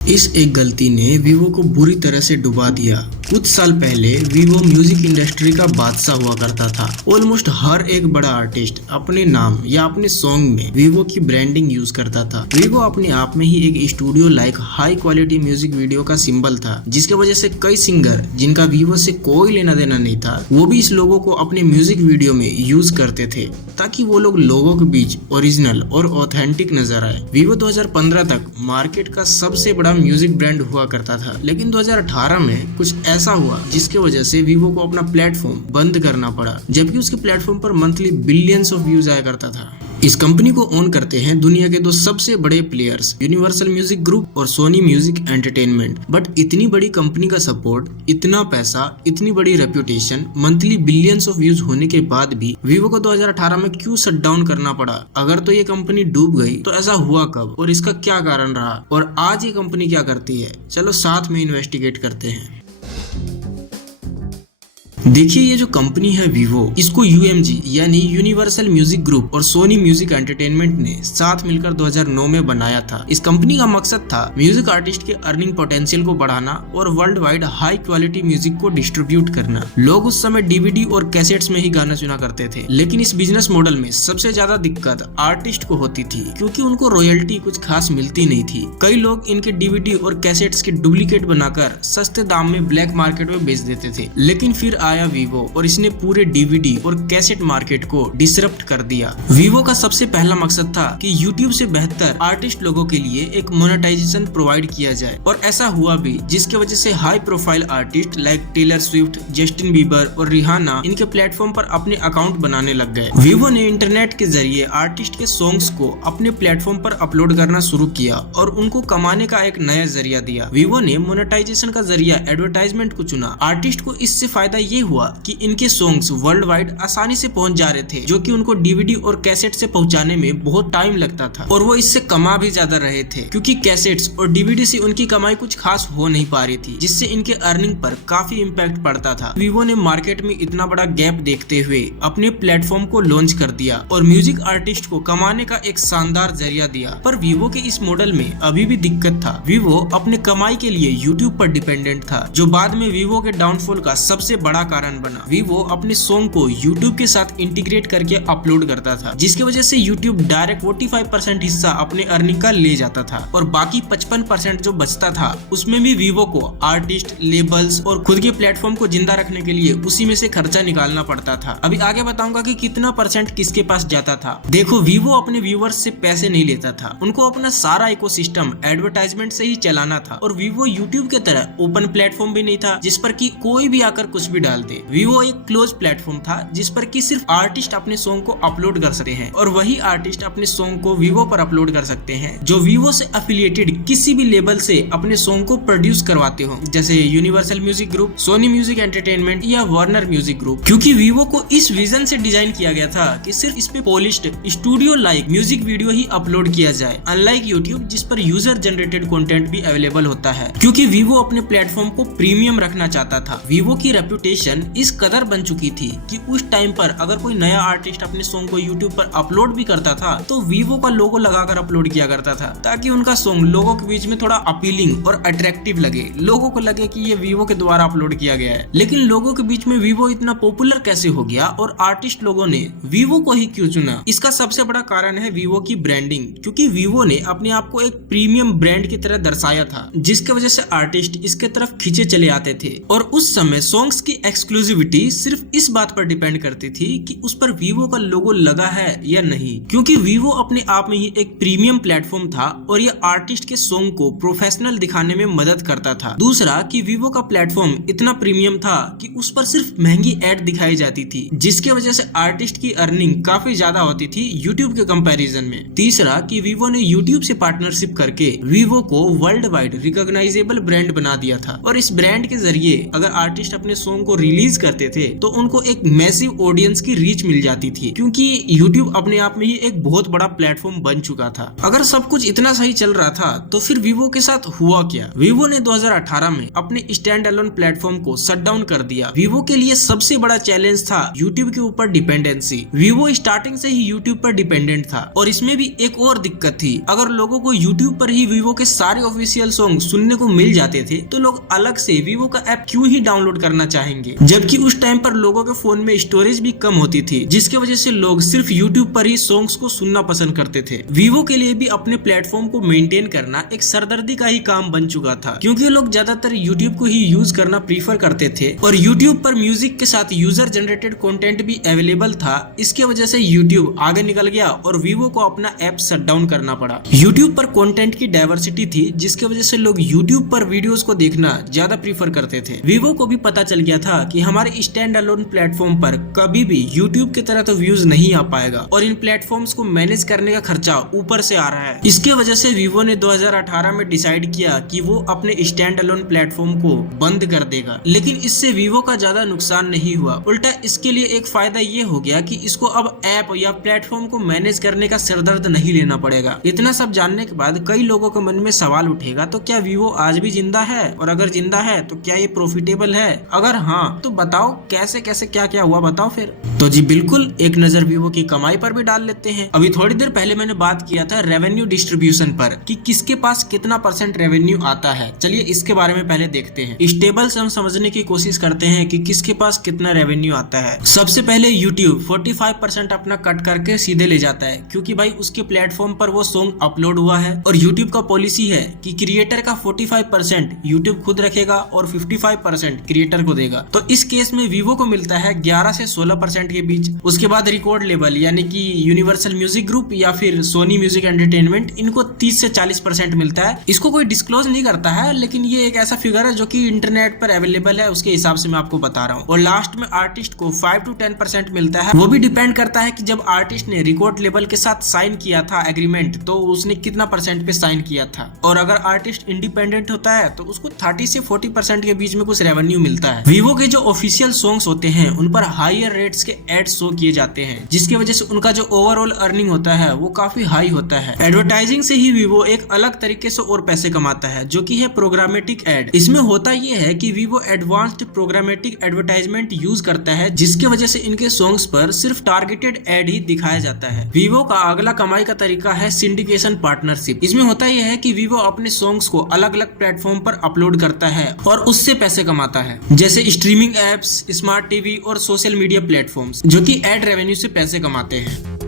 इस एक गलती ने वीवो को बुरी तरह से डुबा दिया। कुछ साल पहले वीवो म्यूजिक इंडस्ट्री का बादशाह हुआ करता था। ऑलमोस्ट हर एक बड़ा आर्टिस्ट अपने नाम या अपने सॉन्ग में वीवो की ब्रांडिंग यूज करता था। वीवो अपने आप में ही एक studio like high quality music video का सिंबल था, जिसके वजह से कई सिंगर जिनका वीवो से कोई लेना देना नहीं था, वो भी इस लोगो को अपने म्यूजिक वीडियो में यूज करते थे ताकि वो लोग लोगों के बीच ओरिजिनल और ऑथेंटिक नजर आए। वीवो 2015 तक मार्केट का सबसे बड़ा म्यूजिक ब्रांड हुआ करता था, लेकिन 2018 में कुछ ऐसा हुआ जिसके वजह से वीवो को अपना प्लेटफॉर्म बंद करना पड़ा, जबकि उसके प्लेटफॉर्म पर मंथली बिलियंस ऑफ व्यूज आया करता था। इस कंपनी को ओन करते हैं दुनिया के दो सबसे बड़े प्लेयर्स, यूनिवर्सल म्यूजिक ग्रुप और सोनी म्यूजिक एंटरटेनमेंट। बट इतनी बड़ी कंपनी का सपोर्ट, इतना पैसा, इतनी बड़ी reputation, monthly billions of views होने के बाद भी वीवो को 2018 में क्यों शट डाउन करना पड़ा? अगर तो ये कंपनी डूब गई तो ऐसा हुआ कब और इसका क्या कारण रहा, और आज ये कंपनी क्या करती है? चलो साथ में इन्वेस्टिगेट करते हैं। देखिए, ये जो कंपनी है वीवो, इसको यूएमजी यानी यूनिवर्सल म्यूजिक ग्रुप और सोनी म्यूजिक एंटरटेनमेंट ने साथ मिलकर 2009 में बनाया था। इस कंपनी का मकसद था म्यूजिक आर्टिस्ट के अर्निंग पोटेंशियल को बढ़ाना और world wide high quality music को डिस्ट्रीब्यूट करना। लोग उस समय डीवीडी और कैसेट्स में ही गाना सुना करते थे, लेकिन इस बिजनेस मॉडल में सबसे ज्यादा दिक्कत आर्टिस्ट को होती थी, क्योंकि उनको रॉयल्टी कुछ खास मिलती नहीं थी। कई लोग इनके डीवीडी और कैसेट्स के डुप्लीकेट बनाकर सस्ते दाम में ब्लैक मार्केट में बेच देते थे। लेकिन फिर आया वीवो और इसने पूरे डीवीडी और कैसेट मार्केट को डिसरप्ट कर दिया। वीवो का सबसे पहला मकसद था कि यूट्यूब से बेहतर आर्टिस्ट लोगों के लिए एक मोनेटाइजेशन प्रोवाइड किया जाए, और ऐसा हुआ भी, जिसके वजह से high profile artist like Taylor Swift, Justin Bieber और रिहाना इनके प्लेटफॉर्म पर अपने अकाउंट बनाने लग गए। वीवो ने इंटरनेट के जरिए आर्टिस्ट के सॉन्ग्स को अपने प्लेटफॉर्म पर अपलोड करना शुरू किया और उनको कमाने का एक नया जरिया दिया। वीवो ने मोनेटाइजेशन का जरिया एडवर्टाइजमेंट को चुना। आर्टिस्ट को इससे फायदा ये हुआ कि इनके सॉन्ग्स वर्ल्ड वाइड आसानी से पहुंच जा रहे थे, जो कि उनको डीवीडी और कैसेट से पहुंचाने में बहुत टाइम लगता था, और वो इससे कमा भी ज्यादा रहे थे, क्योंकि कैसेट्स और डीवीडी से उनकी कमाई कुछ खास हो नहीं पा रही थी, जिससे इनके अर्निंग पर काफी इम्पैक्ट पड़ता था। वीवो ने मार्केट में इतना बड़ा गैप देखते हुए अपने प्लेटफॉर्म को लॉन्च कर दिया और म्यूजिक आर्टिस्ट को कमाने का एक शानदार जरिया दिया। पर वीवो के इस मॉडल में अभी भी दिक्कत था। वीवो अपने कमाई के लिए यूट्यूब पर डिपेंडेंट था, जो बाद में वीवो के डाउनफॉल का सबसे बड़ा कारण बना। वीवो अपने सॉन्ग को यूट्यूब के साथ इंटीग्रेट करके अपलोड करता था, जिसकी वजह से यूट्यूब डायरेक्ट 45% हिस्सा अपने अर्निंग का ले जाता था, और बाकी 55% जो बचता था उसमें भी वीवो को आर्टिस्ट, लेबल्स और खुद के प्लेटफॉर्म को जिंदा रखने के लिए उसी में से खर्चा निकालना पड़ता था। अभी आगे बताऊंगा कि कितना परसेंट किसके पास जाता था। देखो, वीवो अपने व्यूअर्स से पैसे नहीं लेता था, उनको अपना सारा इकोसिस्टम एडवर्टाइजमेंट से ही चलाना था, और वीवो यूट्यूब के तरह ओपन प्लेटफॉर्म भी नहीं था जिस पर कि कोई भी आकर कुछ भी डाल दे। वीवो एक क्लोज प्लेटफॉर्म था जिस पर कि सिर्फ आर्टिस्ट अपने सॉन्ग को अपलोड कर सकते हैं, और वही आर्टिस्ट अपने सॉन्ग को वीवो पर अपलोड कर सकते हैं जो वीवो से एफिलिएटेड किसी भी लेबल से अपने सॉन्ग को प्रोड्यूस करवाते हो, जैसे Universal Music Group, Sony Music Entertainment या वार्नर म्यूजिक ग्रुप। क्योंकि वीवो को इस विजन से डिजाइन किया गया था कि सिर्फ इस पे polished studio like music video ही अपलोड किया जाए, अनलाइक यूट्यूब जिस पर यूजर जनरेटेड कंटेंट भी अवेलेबल होता है। क्योंकि वीवो अपने प्लेटफॉर्म को प्रीमियम रखना चाहता था। वीवो की रेप्यूटेशन इस कदर बन चुकी थी कि उस टाइम पर अगर कोई नया आर्टिस्ट अपने सॉन्ग को यूट्यूब पर अपलोड भी करता था तो वीवो का लोगो लगाकर अपलोड किया करता था, ताकि उनका सॉन्ग लोगों के बीच में थोड़ा अपीलिंग और अट्रैक्टिव लगे, लोगों को लगे कि ये वीवो के द्वारा अपलोड किया गया है। लेकिन लोगों के बीच में वीवो इतना पॉपुलर कैसे हो गया और आर्टिस्ट लोगों ने वीवो को ही क्यों चुना? इसका सबसे बड़ा कारण है वीवो की ब्रांडिंग। क्योंकि वीवो ने अपने आप को एक प्रीमियम ब्रांड की तरह दर्शाया था, जिसके वजह से आर्टिस्ट इसके तरफ खींचे चले आते थे, और उस समय सॉन्ग्स की एक्सक्लूसिविटी सिर्फ इस बात पर डिपेंड करती थी कि उस पर वीवो का लोगो लगा है या नहीं। क्योंकि वीवो अपने आप में ही एक प्रीमियम प्लेटफॉर्म था और ये आर्टिस्ट के सॉन्ग को प्रोफेशनल दिखाने में मदद करता था। दूसरा कि वीवो का प्लेटफॉर्म इतना प्रीमियम था कि उस पर सिर्फ महंगी एड दिखाई जाती थी, जिसके वजह से आर्टिस्ट की अर्निंग काफी ज्यादा होती थी यूट्यूब के कंपैरिजन में। तीसरा कि वीवो ने यूट्यूब से पार्टनरशिप करके वीवो को वर्ल्ड वाइड रिकॉग्नाइजेबल ब्रांड बना दिया था, और इस ब्रांड के जरिए अगर आर्टिस्ट अपने सॉन्ग को रिलीज करते थे तो उनको एक मैसिव ऑडियंस की रीच मिल जाती थी, क्योंकि यूट्यूब अपने आप में ही एक बहुत बड़ा प्लेटफॉर्म बन चुका था। अगर सब कुछ इतना सही चल रहा था तो फिर वीवो के साथ हुआ क्या? वीवो ने 2018 में अपने स्टैंड अलोन प्लेटफॉर्म को शट डाउन कर दिया। वीवो के लिए सबसे बड़ा चैलेंज था यूट्यूब के ऊपर डिपेंडेंसी। वीवो स्टार्टिंग से ही यूट्यूब पर डिपेंडेंट था और इसमें भी एक और दिक्कत थी, अगर लोगों को यूट्यूब पर ही वीवो के सारे ऑफिशियल सॉन्ग सुनने को मिल जाते थे तो लोग अलग से वीवो का ऐप क्यों ही डाउनलोड करना चाहेंगे, जबकि उस टाइम पर लोगों के फोन में स्टोरेज भी कम होती थी, जिसके वजह से लोग सिर्फ यूट्यूब पर ही सॉन्ग्स को सुनना पसंद करते थे। वीवो के लिए भी अपने प्लेटफॉर्म को मेंटेन करना एक सरदर्दी का ही काम बन चुका था, क्योंकि लोग ज्यादातर यूट्यूब को ही यूज करना प्रीफर करते थे और यूट्यूब पर म्यूजिक के साथ यूजर जनरेटेड कंटेंट भी अवेलेबल था। इसके वजह से यूट्यूब आगे निकल गया और वीवो को अपना ऐप शट डाउन करना पड़ा। यूट्यूब पर कंटेंट की डाइवर्सिटी थी, जिसके वजह से लोग यूट्यूब पर वीडियोस को देखना ज्यादा प्रीफर करते थे। वीवो को भी पता चल गया था कि हमारे स्टैंड अलोन प्लेटफॉर्म पर कभी भी यूट्यूब की तरह तो व्यूज नहीं आ पाएगा और इन प्लेटफॉर्म्स को मैनेज करने का खर्चा ऊपर से आ रहा है। इसके वजह से वीवो ने 2018 में डिसाइड किया कि वो अपने स्टैंड अलोन प्लेटफॉर्म को बंद कर देगा, लेकिन इससे वीवो का ज्यादा नुकसान नहीं हुआ, उल्टा इसके लिए एक फायदा ये हो गया कि इसको अब ऐप या प्लेटफॉर्म को मैनेज करने का सिरदर्द नहीं लेना पड़ेगा। इतना सब जानने के बाद कई लोगों के मन में सवाल उठेगा, तो क्या वीवो आज भी जिंदा है, और अगर जिंदा है तो क्या ये प्रॉफिटेबल है? अगर हाँ तो बताओ कैसे कैसे क्या क्या हुआ, बताओ फिर। तो जी बिल्कुल, एक नजर वीवो की कमाई पर भी डाल लेते हैं। अभी थोड़ी देर पहले मैंने बात किया था रेवेन्यू डिस्ट्रीब्यूशन पर कि किसके पास कितना % रेवेन्यू आता है। चलिए इसके बारे में पहले देखते हैं। इस टेबल से हम समझने की कोशिश करते हैं कि किसके पास कितना रेवेन्यू आता है। सबसे पहले यूट्यूब 45% अपना कट करके सीधे ले जाता है, क्योंकि भाई उसके प्लेटफॉर्म पर वो सॉन्ग अपलोड हुआ है और यूट्यूब का पॉलिसी है कि क्रिएटर का 45% यूट्यूब खुद रखेगा और 55% क्रिएटर को देगा। तो इस केस में वीवो को मिलता है 11 से 16% के बीच। उसके बाद रिकॉर्ड लेबल यानी कि यूनिवर्सल म्यूजिक ग्रुप या फिर सोनी म्यूजिक एंटरटेनमेंट, इनको 30 से 40% मिलता है। इसको कोई डिस्क्लोज नहीं करता है, लेकिन ये एक ऐसा फिगर है जो कि इंटरनेट पर अवेलेबल है, उसके हिसाब से मैं आपको बता रहा हूँ। और लास्ट में आर्टिस्ट को 5 to 10% मिलता है। वो भी डिपेंड करता है कि जब आर्टिस्ट ने रिकॉर्ड लेबल के साथ साइन किया था एग्रीमेंट, तो उसने कितना % पे साइन किया था। और अगर आर्टिस्ट इंडिपेंडेंट होता है तो उसको 30 से 40% के बीच में कुछ रेवेन्यू मिलता है। वीवो के जो ऑफिशियल सॉन्ग्स होते हैं उन पर हायर रेट्स के एड्स शो किए जाते हैं, जिसकी वजह से उनका जो ओवरऑल अर्निंग होता है वो काफी हाई होता है। एडवर्टाइजिंग से ही वीवो एक अलग तरीके से और पैसे कमाता है, जो कि है प्रोग्रामेटिक एड। इसमें होता ये है कि Vivo advanced programmatic advertisement use करता है, जिसके वजह से इनके सॉन्ग्स पर सिर्फ टारगेटेड एड ही दिखाया जाता है। वीवो का अगला कमाई का तरीका है सिंडिकेशन पार्टनरशिप। इसमें होता यह है कि वीवो अपने सॉन्ग्स को अलग अलग प्लेटफॉर्म पर अपलोड करता है और उससे पैसे कमाता है, जैसे स्ट्रीमिंग एप्स, स्मार्ट टीवी और सोशल मीडिया प्लेटफॉर्म्स, जो कि एड रेवेन्यू से पैसे कमाते हैं।